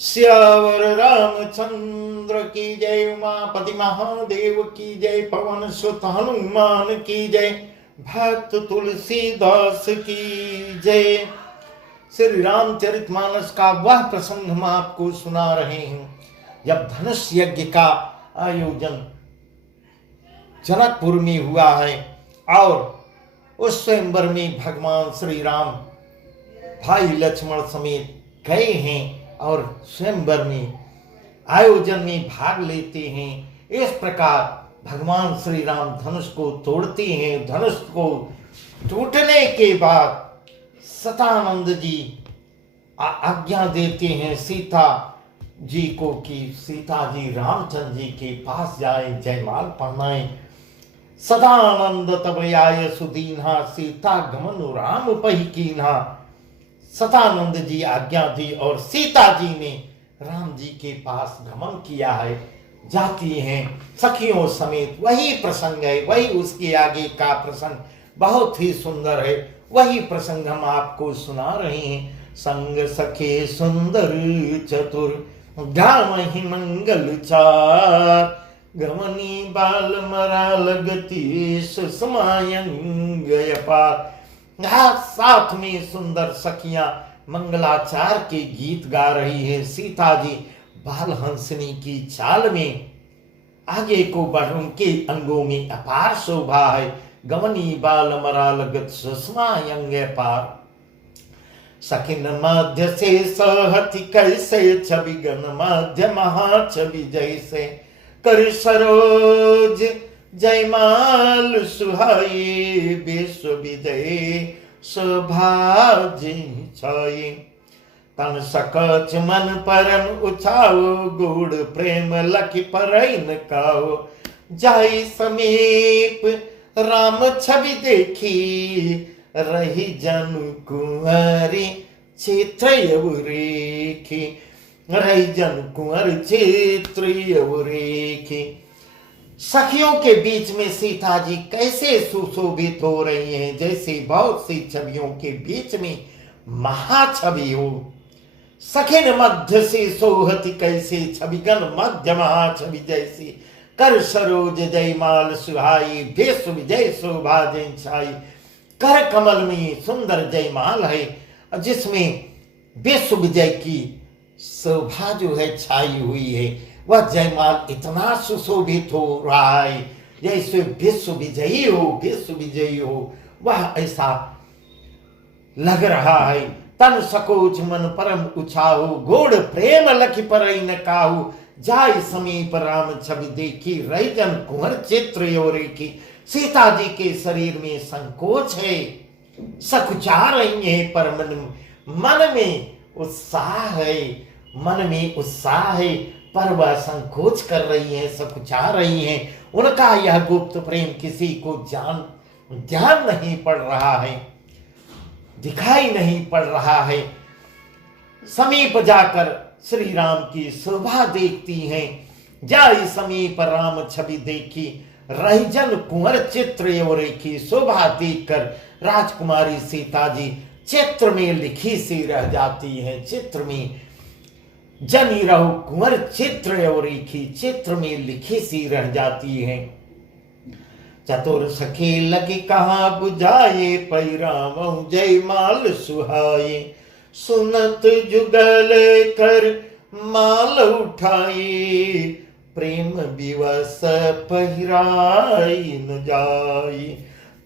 श्यावर रामचंद्र की जय, उमापति महादेव की जय, पवन सुत हनुमान की जय, भक्त तुलसीदास की जय। श्री रामचरितमानस का वह प्रसंग हम आपको सुना रहे हैं जब धनुष यज्ञ का आयोजन जनकपुर में हुआ है और उस स्वयंवर में भगवान श्री राम भाई लक्ष्मण समेत गए हैं और स्वयंवर में आयोजन में भाग लेते हैं। इस प्रकार भगवान श्री राम धनुष को तोड़ते हैं। धनुष को टूटने के बाद सतानंद जी आज्ञा देते हैं सीता जी को कि सीता जी रामचंद्र जी के पास जाए, जयमाल पहनाए। सदानंद तब आय सुदीन्हा, सीता गमन राम पही कीन्हा। सतानंद जी आज्ञा दी और सीता जी ने राम जी के पास गमन किया है, जाती हैं सखियों समेत। वही प्रसंग है, वही उसके आगे का प्रसंग बहुत ही सुंदर है। वही प्रसंग हम आपको सुना रहे हैं। संग सखे सुंदर चतुर, गावहि मंगल चार, गमनी बाल मराल गति समायंग अपार। साथ में सुंदर सखियां मंगलाचार के गीत गा रही है। सीता जी बाल हंसनी की चाल में आगे को बढ़, उनके अंगों में अपार शोभा है। गमनी बाल मराल गत सुषमायंग पार। सखिन मध्य से सहति कैसे, छवि गण मध्य महा छवि जैसे, कर सरोज जयमाल सुहाई, विश्व विजय सौभाग्य छाई। तन सकच मन परम उछाओ, गुड़ प्रेम लखि परैन काओ। जाई समीप राम छवि देखी, रही जन कुंवरी क्षेत्र रेखी। रही जन कुंवर क्षेत्र रेखी। सखियों के बीच में सीता जी कैसे सुशोभित हो रही हैं, जैसे बहुत सी छवियों के बीच में महाछवि हो। सखिन मध्य से सोहति कैसे, छविगन मध्य महाछवि जैसी। कर सरोज जयमाल सुहाई, विश्व विजय शोभा जय छाई। कर कमल में सुंदर जयमाल है जिसमें विश्व विजय की शोभा जो है छाई हुई है। वह जयमाल इतना सुशोभित हो रहा है जैसे विश्व विजयी हो, विश्व विजयी हो, वह ऐसा लग रहा है। तन सकोच मन परम उछाहु, गोड़ प्रेम लखि परैन काहू। जाय समीप राम छवि देखी, रही जन कुंवर चित्र और रेखी। सीता जी के शरीर में संकोच है, सकुचा रही है, पर मन में उत्साह है। मन में उत्साह है पर वह संकोच कर रही है, सकुचा रही है। उनका यह गुप्त प्रेम किसी को ध्यान नहीं पड़ रहा है, दिखाई नहीं पड़ रहा है। समीप जाकर श्री राम की शोभा देखती हैं। जाई समीप राम छवि देखी, रही जन कुंवर चित्र और रेखी। शोभा देखकर राजकुमारी सीता जी चित्र में लिखी सी रह जाती है। चित्र में जनी रहो कुंवर चित्र और रेखी, चित्र में लिखी सी रह जाती है। चतुर सखी लगी कहा बुझाए, पै राम जयमाल सुहाए। सुनत जुगल कर माल उठाई, प्रेम विवश पहिराई न जाई।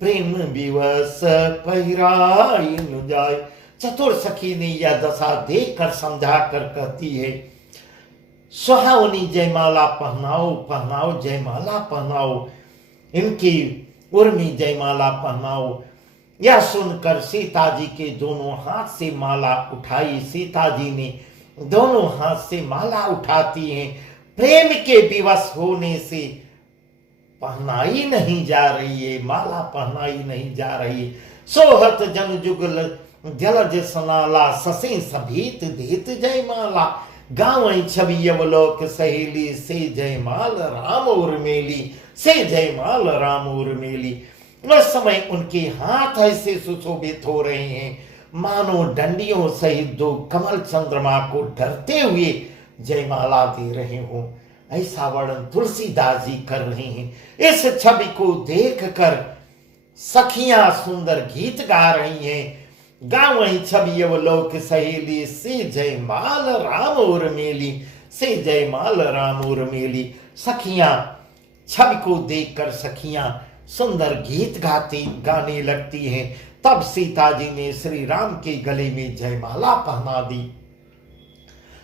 प्रेम विवश पहिराई न जाई। चतुर सखी ने यह दशा देखकर समझा कर कहती है, सुहावनी जयमाला पहनाओ, पहनाओ जयमाला पहनाओ, इनकी उर्मी जयमाला पहनाओ। यह सुनकर सीता जी के दोनों हाथ से माला उठाई। सीता जी ने दोनों हाथ से माला उठाती हैं। प्रेम के विवश होने से पहनाई नहीं जा रही है, माला पहनाई नहीं जा रही। सोहत जन जुगल जलज सनाला, ससे सभीत देत जयमाला। गाँव छवि अवलोक सहेली, से जयमाल राम और मेली। से जयमाल राम और मेली। उस समय उनके हाथ ऐसे सुशोभित हो रहे हैं, मानो डंडियों सहित दो कमल चंद्रमा को डरते हुए जयमाला दे रहे हो। ऐसा वर्णन तुलसीदास जी कर रहे हैं। इस छवि को देखकर सखियां सुंदर गीत गा रही हैं। गाँव वही छवि अवलोक सहेली, से जयमाल राम और मेली, से जयमाल राम और मेली। सखियां छवि को देखकर सखियां सुंदर गीत गाने लगती हैं। तब सीता जी ने श्री राम के गले में जयमाला पहना दी।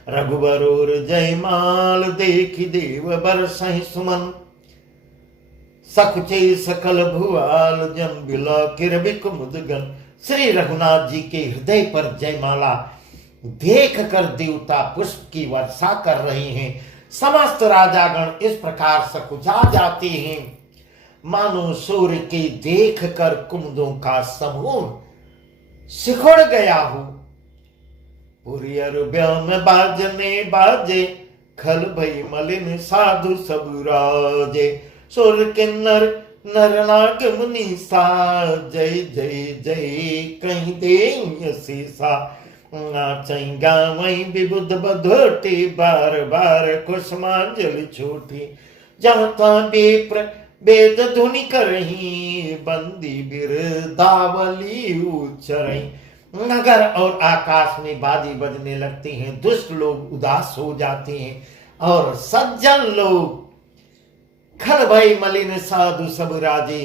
रघुबर और जयमाल देखि देव बरसहि सुमन, सकुचे सकल भुआल जन बिला किरबिक मुदगन। श्री रघुनाथ जी के हृदय पर जयमाला देख कर देवता पुष्प की वर्षा कर रहे हैं। समस्त राजागण इस प्रकार सकुचा जाते हैं, मानो सूर्य के देख कर कुमुदों का समूह सिकुड़ गया हो। पुरियर ब्याम बाजने बाजे, खल भई मलिन साधु सब राजे। सुर किन्नर नर नाग मुनि सा, जय जय जय कहीं दे सा। नाचई गावई विबुध बधोटी, बार बार कुसुमांजलि छोटी। जाता बेप्र वेद धुनि करही, बंदी बिरदावली उचरई। नगर और आकाश में बाजी बजने लगते हैं, दुष्ट लोग उदास हो जाते हैं और सज्जन लोग खल भई मलिन साधु सब राजे।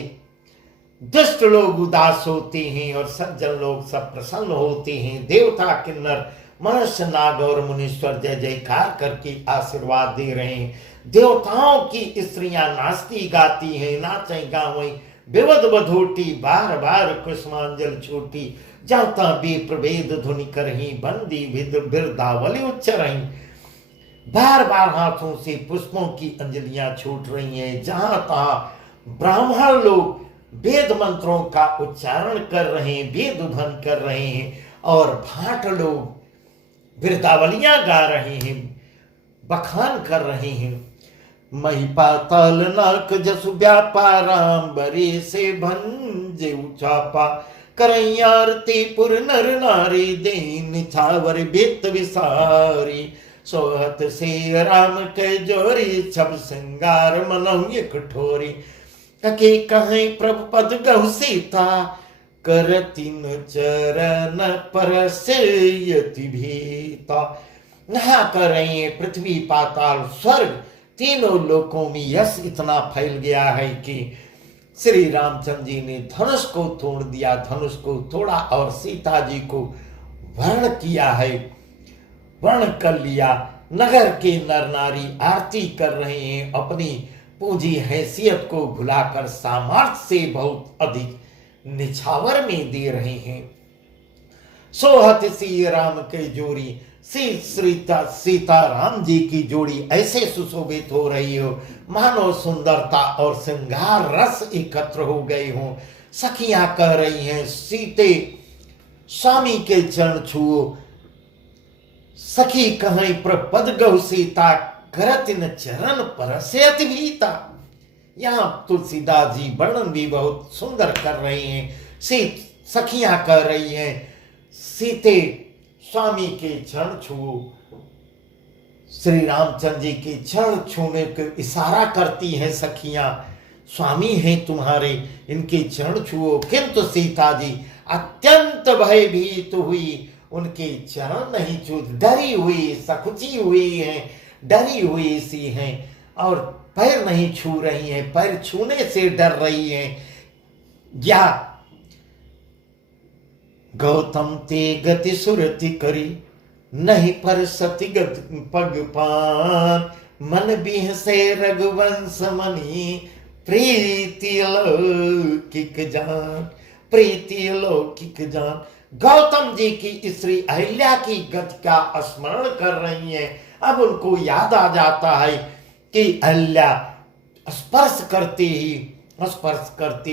दुष्ट लोग उदास होते हैं और सज्जन लोग सब प्रसन्न होते हैं। देवता किन्नर मनुष्य नाग और मुनीश्वर जय जयकार करके आशीर्वाद दे रहे हैं। देवताओं की स्त्रियां नाचती गाती हैं, नाचई गावई विवध बधोटी, बार बार कुसुमांजल छोटी। जाता भी प्रभेद धुनि करही, बंदी बिरदावली उच्चरही। बार बार हाथों से पुष्पों की अंजलियां छूट रही हैं। जहां तहां ब्राह्मण लोग वेद मंत्रों का उच्चारण कर रहे हैं, वेद ध्वन कर रहे हैं और भाट लोग बिरदावलियां गा रहे हैं, बखान कर रहे हैं। मही पाताल नाक जसु व्यापाराम, बरे से भंजे उचापा। करैयारती पुर नर नारी, दीन छावर बेत विसारी। सोहत से राम के जोरी, छब श्रृंगार मनहु एक ठोरी। कके कहीं प्रभु पद गहु सीता, करतिन चरण परसेयति भीता। नहा कर रही है पृथ्वी पाताल स्वर्ग तीनों लोकों में यश इतना फैल गया है कि श्री रामचंद्र जी ने धनुष को तोड़ दिया, धनुष को तोड़ा और सीता जी को वर्ण किया है, वर्ण कर लिया। नगर के नर नारी आरती कर रहे हैं, अपनी पूंजी हैसियत को भुलाकर सामर्थ्य से बहुत अधिक निछावर में दे रहे हैं। सोहत सी राम के जोड़ी, सीता राम जी की जोड़ी ऐसे सुशोभित हो रही हो मानो सुंदरता और श्रृंगार रस एकत्र हो गए हों। सखियां कह रही हैं, सीते स्वामी के चरण छुओ। सखी कहीं प्रपद गौ सीता, करतिन चरण परसेयति भीता। यहाँ तुलसीदास जी वर्णन भी बहुत सुंदर कर रहे हैं। सखियां कह रही हैं, सीते स्वामी के चरण छुओ। श्री रामचंद्र जी के चरण छूने को इशारा करती हैं सखियां, स्वामी हैं तुम्हारे, इनके चरण छुओ। किंतु सीता जी अत्यंत भयभीत हुई, उनके चरण नहीं छू, डरी हुई, सकुची हुई हैं, डरी हुई सी हैं और पैर नहीं छू रही हैं, पैर छूने से डर रही हैं। या गौतम ते गति सुरति करी, नहीं पर सति गति पग पान। मन बिह से रघुवंश मनी, प्रीति लौकिक जान, प्रीति लौकिक जान। गौतम जी की स्त्री अहिल्या की गति का स्मरण कर रही हैं। अब उनको याद आ जाता है कि अहिल्या स्पर्श करते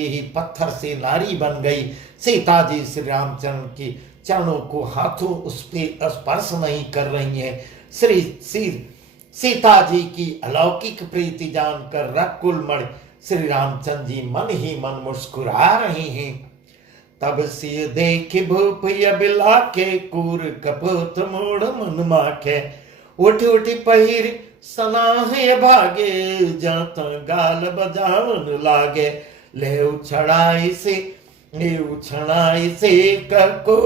ही पत्थर से नारी बन गई। सीता जी श्री रामचंद्र के चरणों को हाथों उस पर स्पर्श नहीं कर रही हैं। श्री सीता जी की अलौकिक प्रीति जानकर रकुलमणि श्री रामचंद्र जी मन ही मन मुस्कुरा रहे हैं। तब सिय देख भूप बिला के कूर कपूत मोड़ मन माखे उठ उठ पहिर सनाह भागे जाता गाल बजावन लागे ले उछड़ाई से को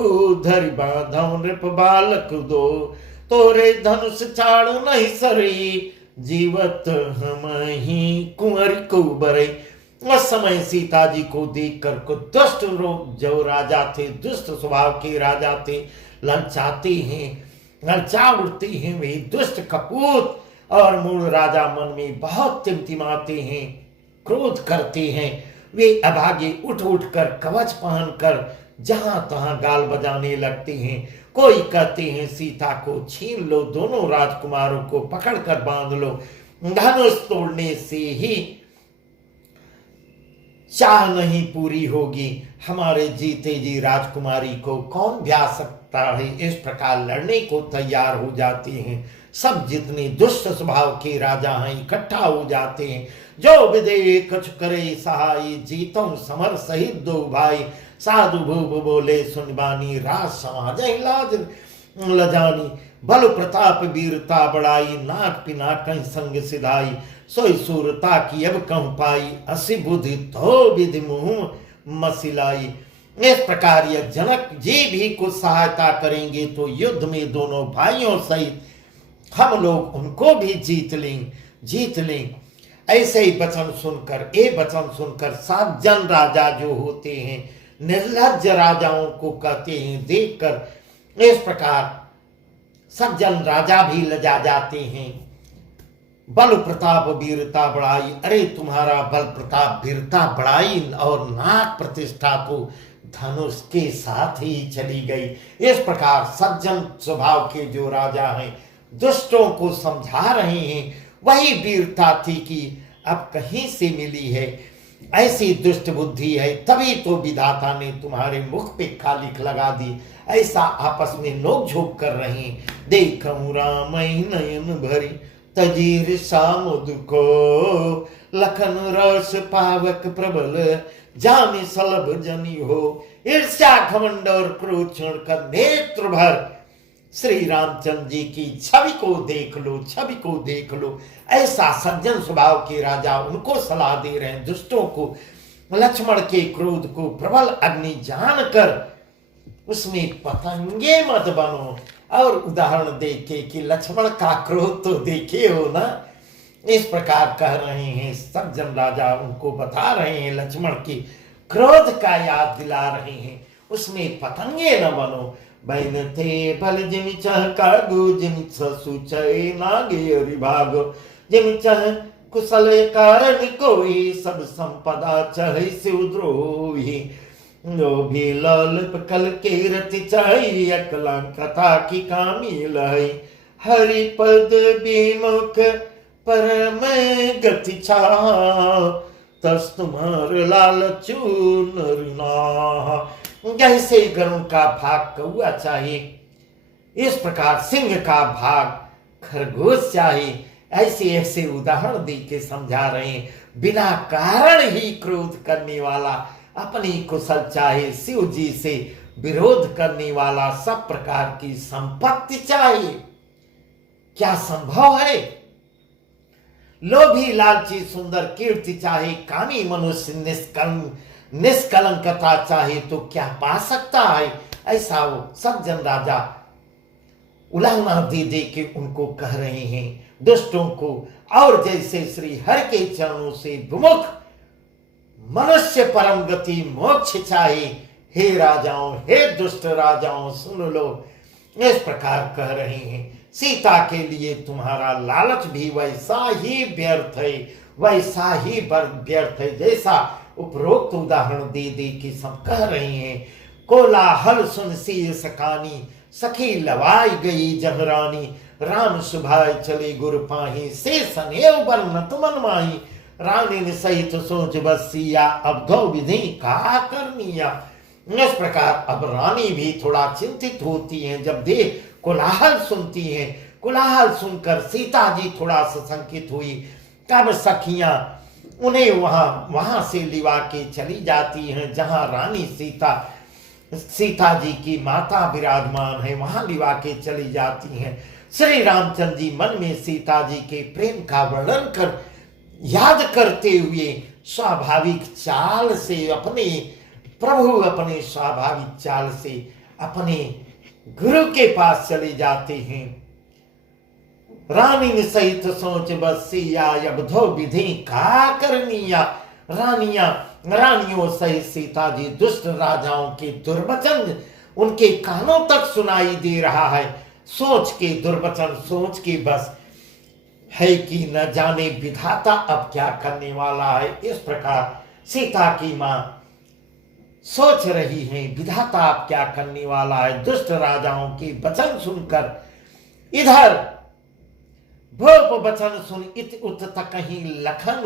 धरि बांधो नृप बालक दो तोरे धनुष छाड़ नहीं सरी जीवत हम ही कुंवर को बरे। उस समय सीता जी को देखकर कुछ दुष्ट लोग जो राजा थे, दुष्ट स्वभाव के राजा थे, ललचाते हैं, ललचा उठते हैं। वे दुष्ट कपूत और मूल राजा मन में बहुत टिमटिमाते हैं, क्रोध करते हैं। वे अभागे उठ उठ कर कवच पहनकर जहां तहां गाल बजाने लगते हैं। कोई कहते हैं सीता को छीन लो, दोनों राजकुमारों को पकड़कर बांध लो, धनुष तोड़ने से ही चाह नहीं पूरी होगी। हमारे जीते जी राजकुमारी को कौन ब्याह सकता है। इस प्रकार लड़ने को तैयार हो जाते हैं। सब जितने दुष्ट स्वभाव के राजा हैं इकट्ठा हो जाते हैं। जो विदे कछ करे सहाय जीतों समर सहित दो भाई साधु भूप बोले सुनबानी राज समाज लाज लजानी बल प्रताप वीरता बढ़ाई नाक पिनाक संग सिधाई सोई सूरता की अब कम पाई असी बुद्धि तो विधि मुँह मसिलाई। इस प्रकार यह जनक जी भी कुछ सहायता करेंगे तो युद्ध में दोनों भाइयों सहित हम लोग उनको भी जीत लें। ऐसे ही वचन सुनकर 7 जन राजा जो होते हैं निर्लज्ज राजाओं को कहते हैं। देखकर इस प्रकार सज्जन राजा भी लजा जाते हैं। बल प्रताप वीरता बढ़ाई, अरे तुम्हारा बल प्रताप वीरता बढ़ाई और नाक प्रतिष्ठा तो धनुष के साथ ही चली गई। इस प्रकार सज्जन स्वभाव के जो राजा हैं दुष्टों को समझा रहे हैं। वही वीरता थी कि अब कहीं से मिली है, ऐसी दुष्ट बुद्धि है, तभी तो विधाता ने तुम्हारे मुख पे खालिक लगा दी। ऐसा आपस में नोक-झोंक कर रहे हैं। देखूं राम नयन भरी तजीर सामुद को लखन रस पावक प्रबल जाने सलभ जनी हो। ईर्ष्या घमंड और क्रोध छोड़कर नेत्र भर श्री रामचंद्र जी की छवि को देख लो। ऐसा सज्जन स्वभाव के राजा उनको सलाह दे रहे हैं दुष्टों को। लक्ष्मण के क्रोध को प्रबल अग्नि जानकर उसमें पतंगे मत बनो। और उदाहरण देखे कि लक्ष्मण का क्रोध तो देखे हो ना। इस प्रकार कह रहे हैं सज्जन राजा, उनको बता रहे हैं लक्ष्मण की क्रोध का याद दिला रहे हैं, उसमें पतंगे न बनो। बैन थे बल जिमि चह कागु जिमि सुचय नागे अरिभागो जिमि चह कुशल कारण कोई सब संपदा चह सिद्रोही नो भी लाल कल के रति चाही अकला कथा की कामी लहई हरि पद विमुख परम गति छा तस तुम्हार लालचू नरुना। जैसे गरुड़ का भाग कौआ चाहिए, इस प्रकार सिंह का भाग खरगोश चाहिए। ऐसे ऐसे उदाहरण दे के समझा रहे हैं। बिना कारण ही क्रोध करने वाला, अपनी कुशल चाहे, शिव जी से विरोध करने वाला, सब प्रकार की संपत्ति चाहिए, क्या संभव है? लोभी लालची सुंदर कीर्ति चाहे, कामी मनुष्य निष्कलंकता चाहे तो क्या पा सकता है? ऐसा वो सज्जन राजा उलाहना दे दे के उनको कह रहे हैं दुष्टों को। और जैसे श्री हरि के चरणों से विमुख मनुष्य परम गति मोक्ष चाहे, हे राजाओं, हे दुष्ट राजाओं सुन लो। इस प्रकार कह रहे हैं सीता के लिए तुम्हारा लालच भी वैसा ही व्यर्थ है, वैसा ही व्यर्थ है जैसा उपरोक्त उदाहरण दे दे के सब कह रहे हैं। कोलाहल सुन सी सकानी सखी लवाई गई जहरानी राम सुभाय चले गुर पाही से सनेव बरनत मन माही रानी सहित सोच बसिया अब गौ विधि का करनिया। इस प्रकार अब रानी भी थोड़ा चिंतित होती हैं जब देख कोलाहल सुनती हैं। कोलाहल सुनकर सीता जी थोड़ा सशंकित हुई। तब सखियां उन्हें वहां से लिवा के चली जाती हैं जहां रानी सीता सीता जी की माता विराजमान है, वहां लिवा के चली जाती हैं। श्री रामचंद्र जी मन में सीता जी के प्रेम का वर्णन कर याद करते हुए स्वाभाविक चाल से अपने प्रभु अपने स्वाभाविक चाल से अपने गुरु के पास चले जाते हैं। रानी सहित सोच बसिया अब धो विधि का करनिया। रानियों सहित सीता जी दुष्ट राजाओं के दुर्वचन उनके कानों तक सुनाई दे रहा है। सोच के दुर्वचन सोच के बस है कि न जाने विधाता अब क्या करने वाला है। इस प्रकार सीता की मां सोच रही है विधाता अब क्या करने वाला है। दुष्ट राजाओं के वचन सुनकर इधर भूप वचन सुन इत उत कहीं लखन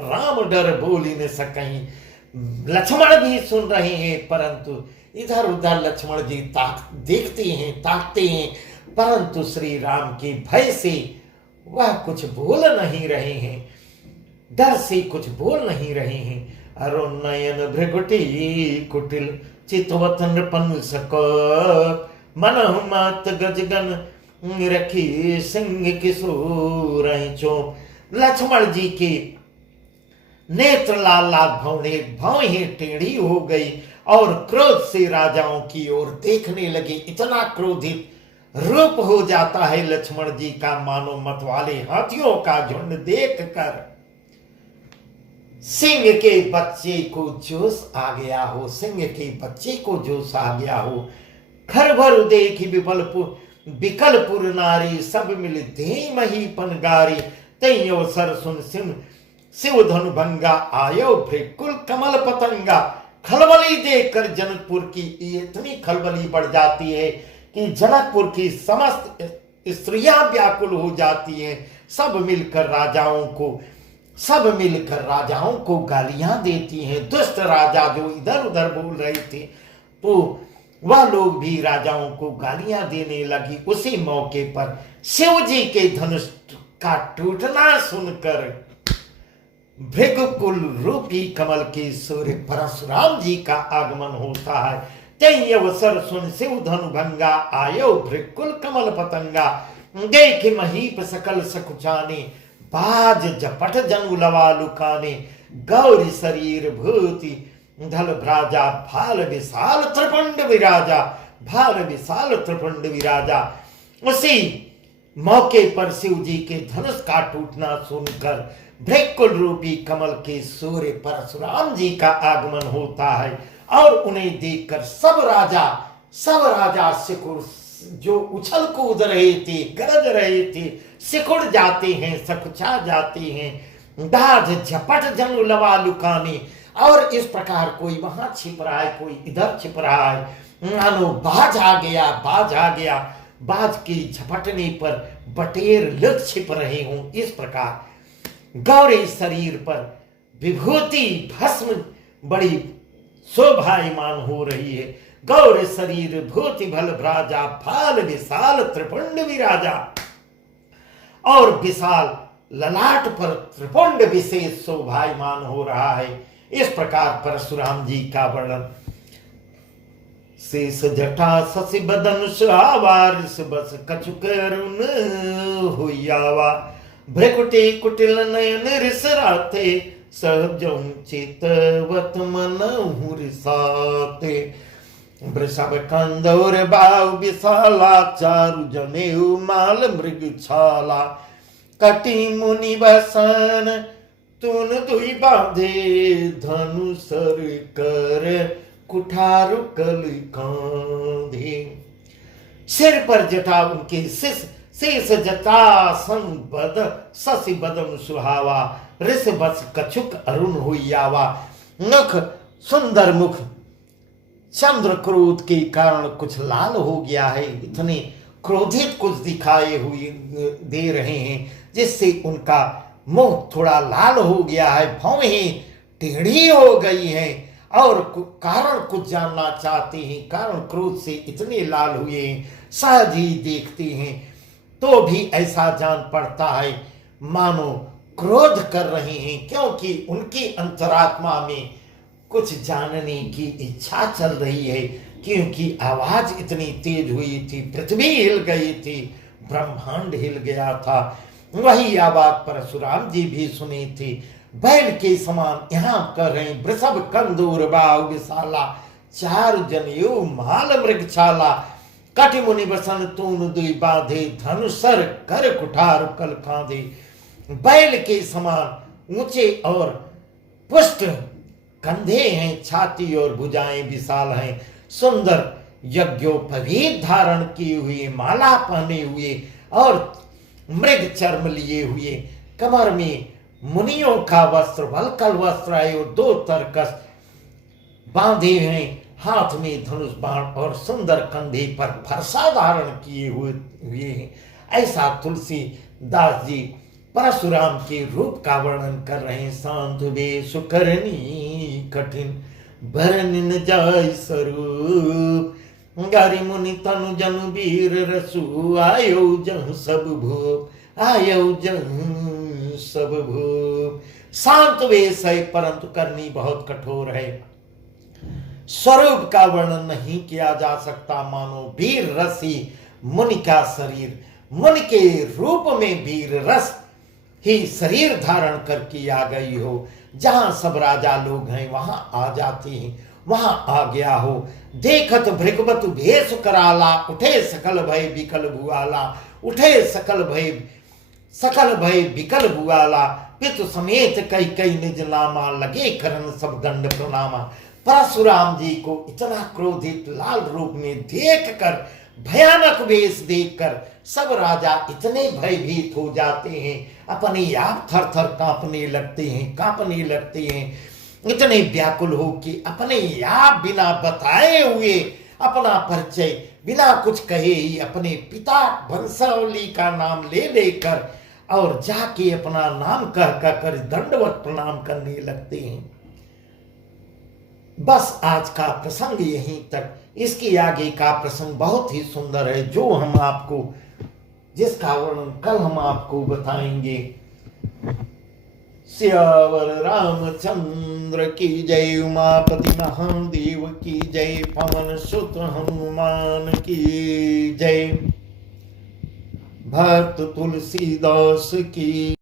राम डर बोली न सकहीं। लक्ष्मण भी सुन रहे हैं परंतु इधर उधर लक्ष्मण जी देखते हैं ताकते हैं, परंतु श्री राम के भय से वह कुछ बोल नहीं रहे हैं, डर से कुछ बोल नहीं रहे हैं। अरुण नयन भृगुटी कुटिल चितवत नृपन सको मन मत गजगन रखी सिंह किशोर चो। लक्ष्मण जी के नेत्र लाल लाल भौहें टेढ़ी हो गई और क्रोध से राजाओं की ओर देखने लगे। इतना क्रोधित रूप हो जाता है लक्ष्मण जी का मानो मतवाले हाथियों का झुंड देखकर सिंह के बच्चे को जोश आ गया हो, सिंह के बच्चे को जोश आ गया हो। खर भर देखी विकलपुर नारी सब मिल दे मही पनगारी। तैयो सर सुन सिंह शिव धनु भंगा आयो भृकुल कमल पतंगा। खलबली देखकर जनकपुर की इतनी खलबली बढ़ जाती है कि जनकपुर की समस्त स्त्रियां व्याकुल हो जाती हैं। सब मिलकर राजाओं को गालियां देती हैं। दुष्ट राजा जो इधर उधर बोल रहे थे तो वह लोग भी राजाओं को गालियां देने लगी। उसी मौके पर शिव जी के धनुष का टूटना सुनकर भृगुकुल रूपी कमल के सूर्य परशुराम जी का आगमन होता है। तय अवसर सुन शिव धनु भंगा आयो भृगुकुल कमल पतंगा। देख महीप सकल सकुचाने बाज झपट जनु लवा लुकाने। गौरी शरीर भूति धल भ्राजा भाल विशाल त्रिपुंड विराजा। उसी मौके पर शिव जी के धनुष का टूटना सुनकर भृकुल रूपी कमल के सूर्य परशुराम जी का आगमन होता है और उन्हें देखकर सब राजा सिकुड़ जो उछल कूद रहे थे, गरज रहे थे, सिकुड़ जाते हैं, सकुचा जाते हैं। दाज झपट जनु लवा लुकाने। और इस प्रकार कोई वहां छिप रहा है, कोई इधर छिप रहा है, मानो बाज आ गया। बाज के झपटने पर बटेर लग छिप रहे हों। इस प्रकार गौरी शरीर पर विभूति भस्म बड़ी शोभायमान हो रही है। गौर शरीर भूति भल भ्राजा भाल विशाल त्रिपुंड विराजा। और विशाल ललाट पर त्रिपुंड विशेष शोभायमान हो रहा है। इस प्रकार परशुराम जी का वर्णन। शेष जटा शशि बदन सुहावार बस कछुक अरुण हुयावा। भ्रकुटी कुटिल नयन रिस राते सहजौ चितवत मनहु रिसाते। वृषभ कंदौर बाहु विशाला चारु जनेऊ माल मृग छाला। कटी मुनि बसन तुन दुई बांधे धनु सर कर कुठारु कलि कांधे। सिर पर जटा उनके शेष जटा संबद शशि बदन सुहावा। ऋष बस कछुक अरुण हुयावा। मुख सुंदर मुख चंद्र क्रोध के कारण कुछ लाल हो गया है। इतने क्रोधित कुछ दिखाए हुए दे रहे हैं जिससे उनका मुंह थोड़ा लाल हो गया है। भौहें टेढ़ी हो गई हैं और कारण कुछ जानना चाहते हैं। कारण क्रोध से इतने लाल हुए हैं, सहज ही देखते हैं तो भी ऐसा जान पड़ता है मानो क्रोध कर रहे हैं, क्योंकि उनकी अंतरात्मा में कुछ जानने की इच्छा चल रही है, क्योंकि आवाज इतनी तेज हुई थी, पृथ्वी हिल गई थी, ब्रह्मांड हिल गया था। वही आवाज परशुराम जी भी सुनी थी। बैल के समान यहाँ कर रहे वृषभ कंदूर बाहु विशाला, चार जनेऊ माल मृगशाला, कटि मुनि बसन तून दुई बांधे, धनुसर कर कुठार कल कांधे। बैल के समान ऊंचे और पुष्ट कंधे हैं, छाती और भुजाएं विशाल हैं, सुंदर यज्ञोपवीत धारण किए हुए, माला पहने हुए और मृग चर्म लिए हुए, कमर में मुनियों का वस्त्र वल्कल वस्त्र आए और 2 तरकस बांधे हैं, हाथ में धनुष बाण और सुंदर कंधे पर फरसा धारण किए हुए हैं। ऐसा तुलसीदास जी परशुराम के रूप का वर्णन कर रहे हैं। शांत वेश करनी कठिन भरन जाय स्वरूप, गारी मुनि तनु जनु वीर रसु, आयो जहु सब भूप, आयो जहु सब भूप। शांत वेश है परंतु करनी बहुत कठोर है। स्वरूप का वर्णन नहीं किया जा सकता, मानो वीर रसी मुनि का शरीर, मुनि के रूप में वीर रस ही शरीर धारण करके आ गई हो। जहां सब राजा लोग हैं वहां आ जाती हैं, वहां आ गया हो। देखत भृगवत भेष कराला, उठे सकल भय विकल भुआला, उठे सकल भय विकल भुआला, पितु समेत कई कई निज नामा, लगे करन सब दंड प्रणामा। परशुराम जी को इतना क्रोधित लाल रूप में देखकर, भयानक वेश देखकर सब राजा इतने भयभीत हो जाते हैं, अपने आप थर थर कांपने लगते हैं, इतने व्याकुल हो कि अपने आप बिना बताए हुए अपना परिचय बिना कुछ कहे ही अपने पिता वंशावली का नाम ले लेकर और जाके अपना नाम कह कर दंडवत प्रणाम करने लगते हैं। बस आज का प्रसंग यहीं तक। इसके आगे का प्रसंग बहुत ही सुंदर है, जो हम आपको, जिसका वर्णन कल हम आपको बताएंगे। सियावर रामचंद्र की जय, उमापति महादेव की जय, पवन सुत हनुमान की जय, भक्त तुलसीदास की